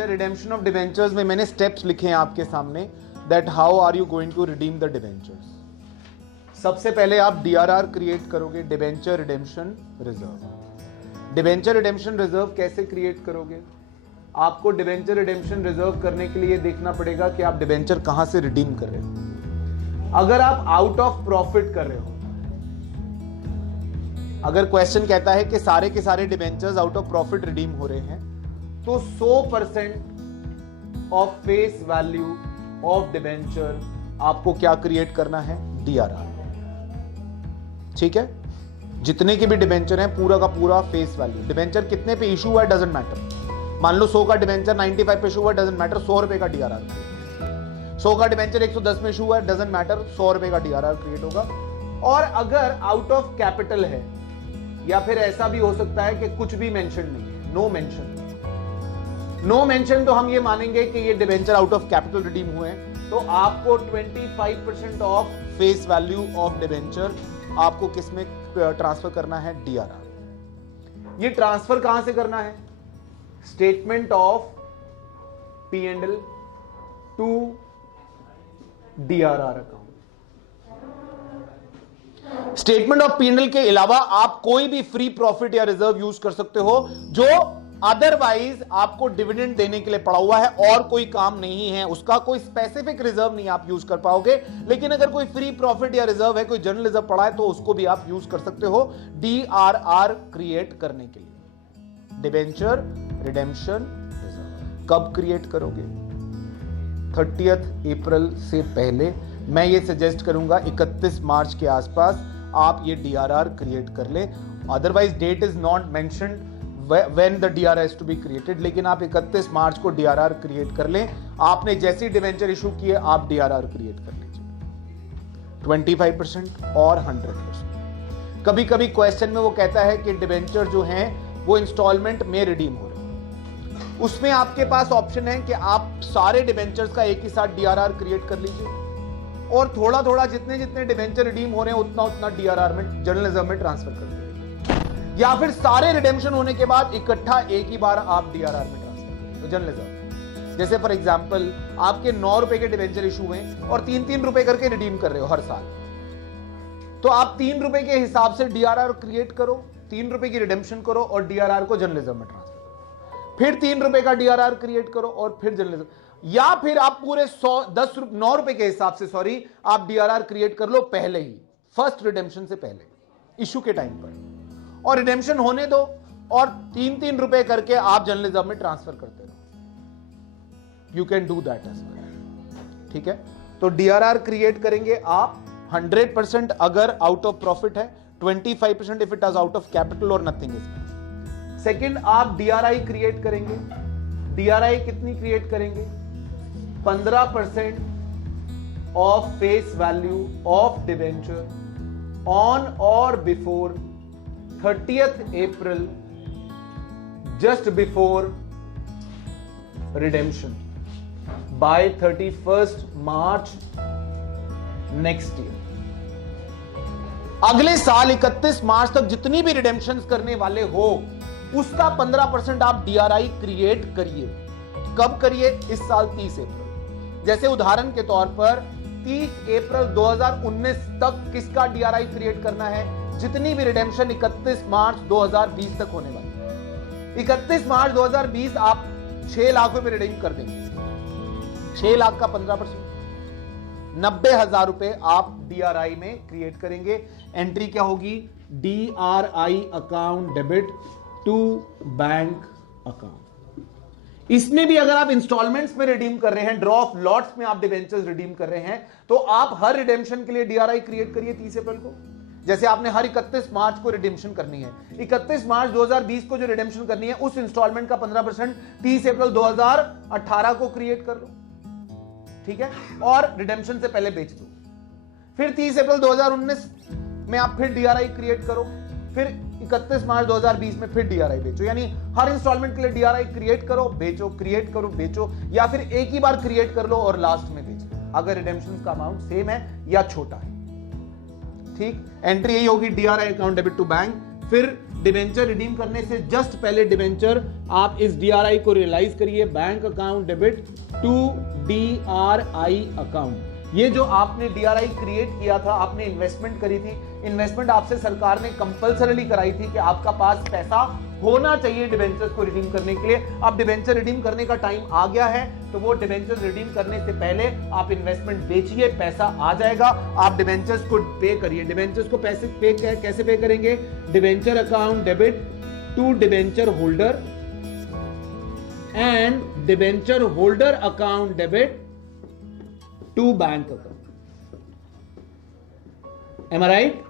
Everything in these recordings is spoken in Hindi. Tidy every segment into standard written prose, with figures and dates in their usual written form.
बेटा रिडेम्पशन ऑफ डिवेंचर्स में मैंने स्टेप्स लिखे हैं आपके सामने, that how are you going to redeem the debentures. सबसे पहले आप डीआरआर क्रिएट करोगे, debenture redemption reserve. Debenture redemption reserve कैसे क्रिएट करोगे? आपको डिवेंचर रिडेम्पशन रिजर्व करने के लिए देखना पड़ेगा कि आप डिवेंचर कहां से रिडीम कर रहे हो। अगर आप आउट ऑफ प्रॉफिट कर रहे हो, अगर क्वेश्चन कहता है कि सारे के सारे debentures out of profit redeem हो रहे हैं, तो 100% of face value of debenture आपको क्या क्रिएट करना है? डीआरआर। ठीक है, जितने के भी डिवेंचर हैं पूरा का पूरा फेस वैल्यू। डिवेंचर कितने पे इशू हुआ है डजंट मैटर। मान लो 100 का डिवेंचर 95 पे इशू हुआ, डजंट मैटर, 100 रुपए का डीआरआर क्रिएट। 100 का डिवेंचर 110 में इशू हुआ, डजंट मैटर, 100 रुपए का डीआरआर क्रिएट होगा। और अगर आउट ऑफ कैपिटल है, या फिर ऐसा भी हो सकता है कि कुछ भी मेंशन नहीं है, नो मेंशन, नो मेंशन, तो हम ये मानेंगे कि ये debenture out of capital redeem हुए हैं, तो आपको 25% of face value of debenture आपको किसमें ट्रांसफर करना है? डीआरआर। ये ट्रांसफर कहां से करना है? Statement of P&L to DRR account. Statement of P&L के अलावा आप कोई भी फ्री प्रॉफिट या रिजर्व यूज कर सकते हो जो अदरवाइज आपको डिविडेंड देने के लिए पड़ा हुआ है और कोई काम नहीं है, उसका कोई स्पेसिफिक रिजर्व नहीं आप यूज कर पाओगे। लेकिन अगर कोई फ्री प्रॉफिट या रिजर्व है, कोई जनरल रिजर्व पड़ा है, तो उसको भी आप यूज कर सकते हो डीआरआर क्रिएट करने के लिए। डिवेंचर रिडेम्पशन रिजर्व कब क्रिएट करोगे? 30 अप्रैल से पहले। मैं ये सजेस्ट करूंगा 31 मार्च के आसपास आप ये डीआरआर क्रिएट कर ले। Otherwise date is not mentioned when the DRR is to be created, लेकिन आप 31 मार्च को डीआरआर क्रिएट कर लें। आपने जैसे ही डिवेंचर इशू किए आप डीआरआर क्रिएट कर लीजिए, 25% और 100%। कभी कभी क्वेश्चन में वो कहता है कि डिवेंचर जो हैं वो इंस्टॉलमेंट में रिडीम हो रहे हैं, उसमें आपके पास ऑप्शन है कि आप सारे डिवेंचर्स का एक ही साथ डीआरआर क्रिएट कर लीजिए और थोड़ा थोड़ा जितने जितने डिवेंचर रिडीम हो रहे हैं उतना उतना डीआरआर में, जनरल रिजर्व में ट्रांसफर कर दीजिए, या फिर सारे रिडेम्पशन होने के बाद इकट्ठा एक ही बार आप डीआरआर में ट्रांसफर करें, जनरल रिजर्व। जैसे फॉर एग्जांपल आपके 9 रुपए के डिवेंचर इशू हुए और 3-3 रुपए करके रिडीम कर रहे हो हर साल, तो आप 3 रुपए के हिसाब से डीआरआर क्रिएट करो, 3 रुपए की रिडेम्पशन करो और डीआरआर को जनरल रिजर्व में ट्रांसफर करो, फिर 3 रुपए का डीआरआर क्रिएट करो और फिर जनरल रिजर्व, या फिर आप पूरे 9 रुपए के हिसाब से आप डीआरआर क्रिएट कर लो पहले ही, फर्स्ट रिडेम्पशन से पहले, इशू के टाइम पर, और रिडेम्पशन होने दो और 3-3 रुपए करके आप जनरल रिजर्व में ट्रांसफर करते रहो। You can do that as well. ठीक है, तो डीआरआर क्रिएट करेंगे आप 100% अगर आउट ऑफ प्रॉफिट है, 25% if it is out of capital और नथिंग इज। सेकंड, आप डीआरआई क्रिएट करेंगे। डीआरआई कितनी क्रिएट करेंगे? 15% of face value of debenture on और before 30th April, just before redemption, by 31st March next year। अगले साल 31 मार्च तक जितनी भी रिडेम्पशन करने वाले हो उसका 15% आप डीआरआई क्रिएट करिए। कब करिए? इस साल 30 अप्रैल। जैसे उदाहरण के तौर पर 30 अप्रैल 2019 तक किसका डीआरआई क्रिएट करना है? जितनी भी रिडेम्पशन 31 मार्च 2020 तक होने वाली। 31 मार्च 2020 आप 6 लाख रुपए रिडीम कर देंगे, 6 लाख का 15%, 90,000 रुपए आप डीआरआई में क्रिएट करेंगे। एंट्री क्या होगी? DRI account debit to bank account. इसमें भी अगर आप इंस्टॉलमेंट्स में रिडीम कर रहे हैं, ड्रॉ ऑफ लॉट्स में आप डिवेंचर्स रिडीम कर रहे हैं, तो आप हर रिडेम्पशन के लिए डीआरआई क्रिएट करिए 30 अप्रैल को। जैसे आपने हर 31 मार्च को रिडेम्पशन करनी है, 31 मार्च 2020 को जो रिडेम्पशन करनी है उस इंस्टॉलमेंट का 15% 30 अप्रैल 2018 को क्रिएट कर लो। ठीक है, और रिडेम्पशन से पहले बेच दो। फिर 30 अप्रैल 2019 में आप फिर डीआरआई क्रिएट करो, फिर 31 मार्च 2020 में फिर डीआरआई बेचो। यानी हर इंस्टॉलमेंट के लिए डीआरआई क्रिएट करो, बेचो, क्रिएट करो, बेचो, या फिर एक ही बार क्रिएट कर लो और लास्ट में बेच लो, अगर रिडेम्पशन का अमाउंट सेम है या छोटा है। ठीक, एंट्री यही होगी DRI account debit to bank, फिर डिबेंचर रिडीम करने से जस्ट पहले डिबेंचर आप इस DRI को रियलाइज करिए, bank account debit to DRI account. ये जो आपने DRI क्रिएट किया था, आपने इन्वेस्टमेंट करी थी, इन्वेस्टमेंट आपसे सरकार ने कंपल्सरीली कराई थी कि आपका पास पैसा होना चाहिए डिबेंचर्स को रिडीम करने के लिए। अब डिबेंचर रिडीम करने का टाइम आ गया है, तो वो डिबेंचर रिडीम करने से पहले आप इन्वेस्टमेंट बेचिए, पैसा आ जाएगा, आप डिबेंचर्स को पे करिए। डिबेंचर्स को पैसे पे कैसे पे करेंगे? Debenture account debit to debenture holder and debenture holder account debit to bank account. Am I right?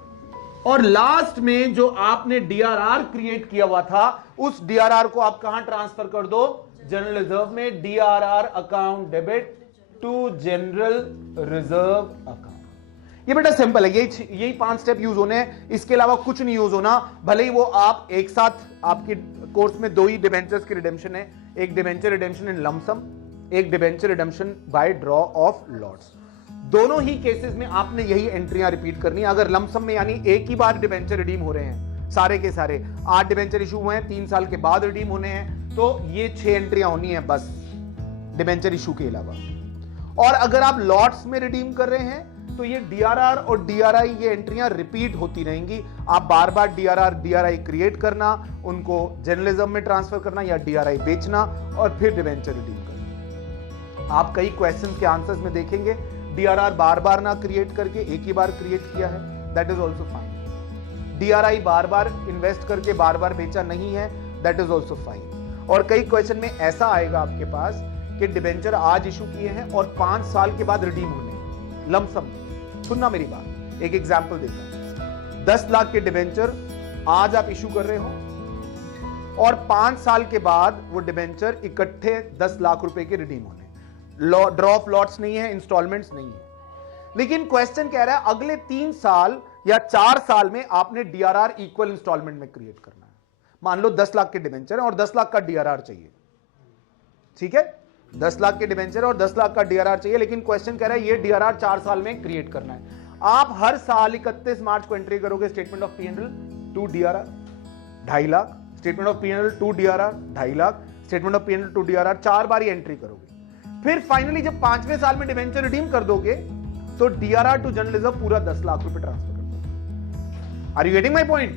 और लास्ट में जो आपने DRR क्रिएट किया हुआ था, उस DRR को आप कहां ट्रांसफर कर दो? जनरल रिजर्व में। DRR account debit to general reserve account. ये बेटा सिंपल है, यही 5 स्टेप यूज होने हैं, इसके अलावा कुछ नहीं यूज होना। भले ही वो आप एक साथ, आपके कोर्स में 2 ही डिबेंचर्स की रिडेम्पशन है, एक डिबेंचर रिडेम्पशन इन लमसम, एक debenture redemption by draw of lots. दोनों ही केसेस में आपने यही एंट्रियां रिपीट करनी है। अगर लमसम में यानी एक ही बार डिबेंचर रिडीम हो रहे हैं, सारे के सारे 8 डिबेंचर इशू हुए हैं, 3 साल के बाद रिडीम होने हैं, तो ये 6 एंट्रियां होनी है बस डिबेंचर इशू के अलावा। और अगर आप लॉट्स में रिडीम कर रहे हैं तो ये DRR और DRI ये एंट्रियां रिपीट होती रहेंगी। आप बार बार DRR DRI क्रिएट करना, उनको जर्नलिज्म में ट्रांसफर करना या DRI बेचना और फिर डिबेंचर रिडीम करना। आप कई क्वेश्चंस के आंसर्स में देखेंगे DRR बार बार ना क्रिएट करके एक ही बार क्रिएट किया है, that is also fine. DRI bar bar invest करके बार बार बेचा नहीं है, दैट इज ऑल्सो फाइन। और कई क्वेश्चन में ऐसा आएगा आपके पास कि डिबेंचर आज इशू किए हैं और 5 साल के बाद रिडीम होने लमसम। सुनना मेरी बात, एक एग्जांपल देता हूं। 10 लाख के डिबेंचर आज आप इशू कर रहे हो और 5 साल के बाद वो डिबेंचर इकट्ठे 10 लाख रुपए के रिडीम होने। ड्रॉ ऑफ लॉट्स नहीं है, इंस्टॉलमेंट्स नहीं है। लेकिन क्वेश्चन कह रहा है अगले 3 साल या 4 साल में आपने DRR इक्वल इंस्टॉलमेंट में क्रिएट करना है। मान लो 10 लाख के डिबेंचर है और 10 लाख का DRR चाहिए, ठीक है? 10 लाख के डिबेंचर और 10 लाख का DRR चाहिए, लेकिन क्वेश्चन कह रहा है ये DRR 4 साल में क्रिएट करना है। आप हर साल 31 मार्च को एंट्री करोगे statement of P&L to DRR 2.5 lakh, statement of P&L to DRR 2.5 lakh, statement of P&L to DRR 4 बार ही एंट्री करोगे। फिर फाइनली जब 5वें साल में डिबेंचर रिडीम कर दोगे तो DRR टू जर्नलिज्म पूरा 10 लाख रुपए ट्रांसफर कर दोगे। Are you getting my point?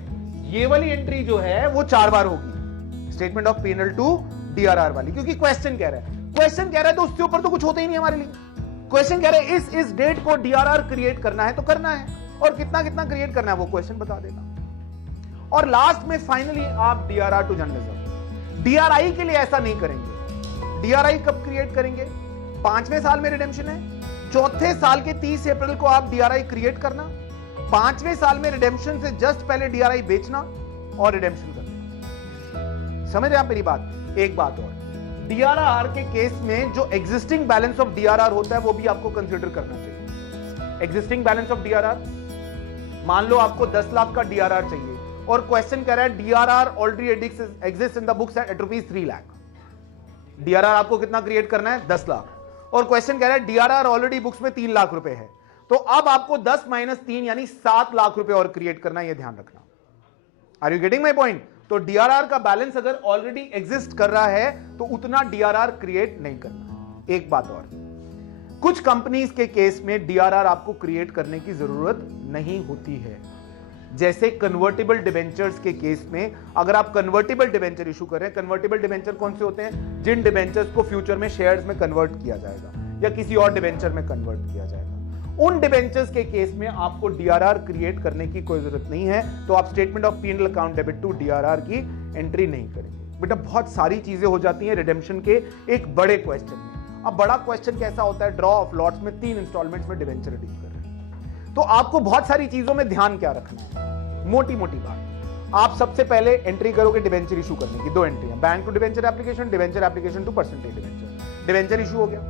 ये वाली एंट्री जो है वो 4 बार होगी, statement of P&L to DRR वाली, क्योंकि क्वेश्चन कह रहा है तो उसके ऊपर तो कुछ होता ही नहीं हमारे लिए। क्वेश्चन कह रहा है इस डेट को DRR क्रिएट करना है तो करना है, और कितना कितना क्रिएट करना है वो क्वेश्चन बता देगा। और लास्ट में फाइनली आप DRR टू जर्नलिज्म। DRI के लिए ऐसा नहीं करेंगे। DRI कब क्रिएट करेंगे? 5वें साल में रिडेम्पशन है, 4थे साल के 30 अप्रैल को आप DRI क्रिएट करना, 5वें साल में रिडेम्पशन से जस्ट पहले DRI बेचना और रिडेम्पशन करना। समझ रहे आप मेरी बात? एक बात और, DRR के केस में जो एग्जिस्टिंग बैलेंस ऑफ DRR होता है वो भी आपको कंसीडर करना चाहिए। एग्जिस्टिंग बैलेंस ऑफ DRR, मान लो आपको 10 लाख का DRR चाहिए और क्वेश्चन कह रहा है DRR already exist in the books at ₹3 lakh. DRR आपको कितना क्रिएट करना है? 10 लाख। और क्वेश्चन कह रहा है DRR ऑलरेडी बुक्स में 3 लाख रुपए है, तो अब आपको 10 - 3 यानी 7 लाख रुपए और क्रिएट करना, यह ध्यान रखना। Are you getting my point? तो DRR का बैलेंस अगर ऑलरेडी एग्जिस्ट कर रहा है तो उतना DRR क्रिएट नहीं करना। एक बात और, कुछ कंपनीज के केस में DRR आपको क्रिएट करने की जरूरत नहीं होती है। जैसे कन्वर्टेबल डिबेंचर्स के केस में, अगर आप कन्वर्टेबल डिबेंचर इशू कर रहे हैं, कन्वर्टेबल डिबेंचर कौन से होते हैं? जिन डिबेंचर्स को फ्यूचर में शेयर्स में कन्वर्ट किया जाएगा या किसी और डिबेंचर में कन्वर्ट किया जाएगा, उन डिबेंचर्स के केस में आपको DRR क्रिएट करने की कोई जरूरत नहीं है। तो आप statement of P&L account debit to DRR की एंट्री नहीं करेंगे। बेटा बहुत सारी चीजें हो जाती हैं रिडेम्पशन के एक बड़े क्वेश्चन में। अब बड़ा क्वेश्चन कैसा होता है? ड्रॉ ऑफ लॉट्स में 3 इंस्टॉलमेंट्स में डिबेंचर रिडीम कर रहे हैं, तो आपको बहुत सारी चीजों में ध्यान क्या रखना है? मोटी मोटी बात, आप सबसे पहले एंट्री करोगे डिबेंचर इशू करने की, 2 एंट्रियां, bank to debenture application to percentage debenture. Debenture issue हो गया,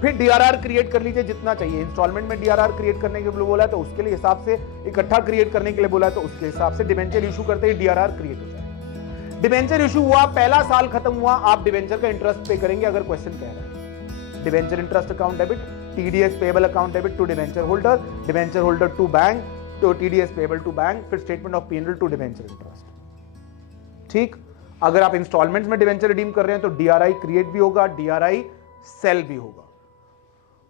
फिर DRR क्रिएट कर लीजिए जितना चाहिए। इंस्टॉलमेंट में DRR क्रिएट करने के लिए बोला है तो उसके लिए हिसाब से, इकट्ठा क्रिएट करने के लिए बोला है तो उसके हिसाब से डिबेंचर इशू करते ही DRR क्रिएट हो जाए। डिबेंचर इशू हुआ, पहला साल खत्म हुआ, आप डिबेंचर का इंटरेस्ट पे करेंगे। अगर क्वेश्चन कह रहा है debenture interest account debit, TDS payable account debit to debenture holder to bank तो टीडीएस पेबल टू बैंक, फिर statement of PNL to debenture interest. ठीक, अगर आप इंस्टॉलमेंट्स में डिवेंचर रिडीम कर रहे हैं तो डीआरआई क्रिएट भी होगा, डीआरआई सेल भी होगा।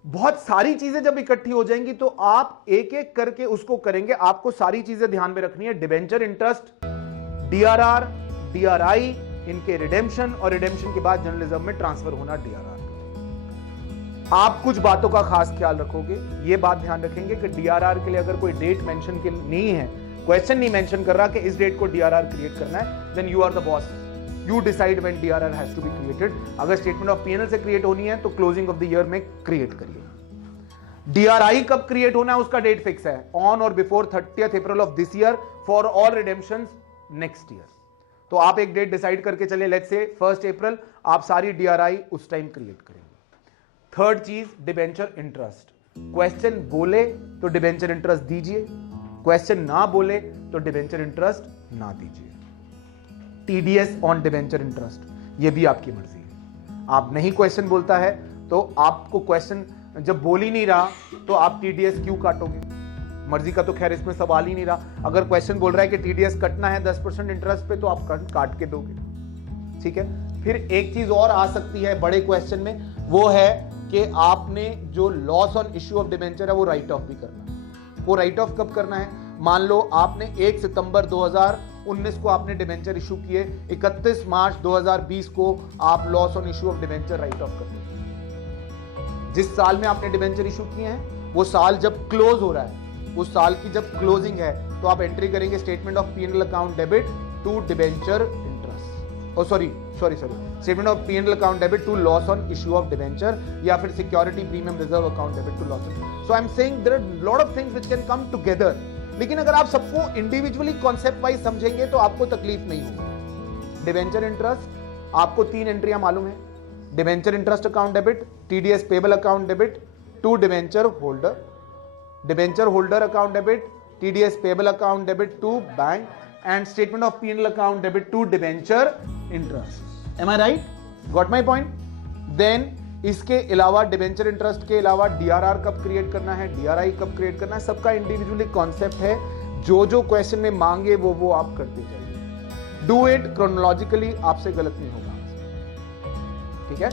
बहुत सारी चीजें जब इकट्ठी हो जाएंगी तो आप एक एक करके उसको करेंगे। आपको सारी चीजें ध्यान में रखनी है, डिवेंचर इंटरेस्ट, डीआरआर, डीआरआई, इनके रिडेम्पशन और रिडेम्पशन के बाद जनरल रिजर्व में ट्रांसफर होना डीआरआर। आप कुछ बातों का खास ख्याल रखोगे, ये बात ध्यान रखेंगे कि डीआरआर के लिए अगर कोई डेट मेंशन के नहीं है, क्वेश्चन नहीं मेंशन कर रहा कि इस डेट को डीआरआर क्रिएट करना है, then you are the boss, you decide when DRR has to be created. अगर स्टेटमेंट ऑफ पीएनएल से क्रिएट होनी है तो क्लोजिंग ऑफ द ईयर में क्रिएट करिए। डीआरआई कब क्रिएट होना है उसका डेट फिक्स है, ऑन और before 30th April of this year for all redemptions next year. तो आप एक डेट डिसाइड करके चले, लेट्स से 1 अप्रैल, आप सारी डीआरआई उस टाइम क्रिएट करेंगे। थर्ड चीज, डिबेंचर इंटरेस्ट। क्वेश्चन बोले तो डिबेंचर इंटरेस्ट दीजिए, क्वेश्चन ना बोले तो डिबेंचर इंटरेस्ट ना दीजिए। टीडीएस ऑन डिबेंचर इंटरेस्ट, ये भी आपकी मर्जी है। आप नहीं क्वेश्चन बोलता है तो आपको क्वेश्चन जब बोल ही नहीं रहा तो आप टीडीएस क्यों काटोगे? मर्जी का तो खैर इसमें सवाल ही नहीं रहा। अगर क्वेश्चन बोल रहा है कि टीडीएस कटना है 10% इंटरेस्ट पे तो आप काट के दोगे। ठीक है, फिर एक चीज और आ सकती है बड़े क्वेश्चन में, वो है कि आपने जो loss on issue of debenture है वो राइट ऑफ भी करना है। वो राइट ऑफ कब करना है? मान लो आपने 1 सितंबर 2019 को आपने डिबेंचर इशू किए, 31 मार्च 2020 को आप loss on issue of debenture right of कर देंगे। जिस साल में आपने डिबेंचर इशू किए हैं वो साल जब क्लोज हो रहा है, उस साल की जब क्लोजिंग है तो आप एंट्री करेंगे statement of PNL account debit to debenture interest, sorry statement of PNL account debit to loss on issue of debenture, या फिर security premium reserve account debit to loss. So I am saying there are lot of things which can come together, लेकिन अगर आप सबको इंडिविजुअली कॉन्सेप्ट वाइज समझेंगे तो आपको तकलीफ नहीं होगी। डिबेंचर इंटरेस्ट आपको 3 एंट्रियां मालूम है, debenture interest account debit, TDS payable account debit to debenture holder, debenture holder account debit, TDS payable account debit to bank, and statement of PNL account debit to debenture interest. Am I right? Got my point? Then इसके अलावा डिबेंचर इंटरेस्ट के अलावा डीआरआर कब क्रिएट करना है, डीआरआई कब क्रिएट करना है, सबका इंडिविजुअली कॉन्सेप्ट है। जो जो क्वेश्चन में मांगे वो आप करते जाइए। डू इट क्रोनोलॉजिकली, आपसे गलत नहीं होगा। ठीक है?